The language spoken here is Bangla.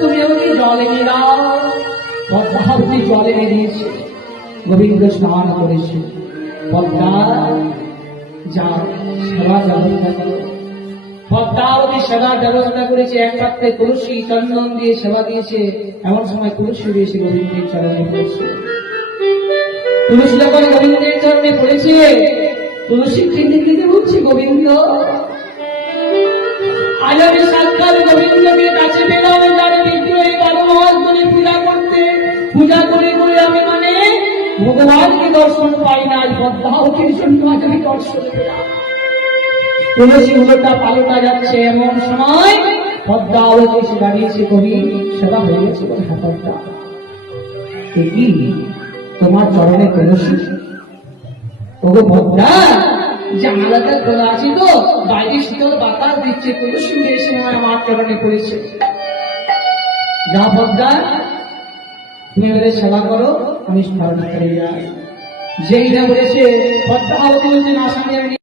তুমি আমাকে জলে নিয়ে দাও। পদ্মাবতী জলে বেরিয়েছে, গোবিন্দ স্নান করেছে। পদ্মা যা সেবা ব্যবস্থা করো। পদ্মাবতী সেবার ব্যবস্থা করেছে, এক পাত্রে তুলসী চন্দন দিয়ে সেবা দিয়েছে। এমন সময় তুলসী দিয়েছে গোবিন্দের চরণে পড়েছে। তুলসী যখন গোবিন্দের চরণে পড়েছে, তুলসী চিন্তিতে বলছে, গোবিন্দ আজ আমি সাক্ষাৎ গোবিন্দকে কাছে পেলাম, যার বিগ্রহে 12 মাস ধরে পূজা করে আমি ভগবানকে দর্শন পাই না। আজ পদ্মাবতীর জন্য আজ আমি দর্শন পেলাম। তুলসী উলোটা পাল্টা যাচ্ছে, এমন সময় পদ্মাবতী এসে দাঁড়িয়েছে। কবি সেবা হয়ে গেছে। পদ্মা কি তোমার চরণে তুলসী? ওগো পদ্মা, জানালাটা খোলা আছে তো, বাইরে শীতল বাতাস দিচ্ছে, তুলসী এসে আমার চরণে পড়েছে। যা পদ্মা, তুমি এবারে সেবা করো, আমি স্মরণ করে যাই। যেই না বলেছে পদ্মাবতী বলছে, না স্বামী আমি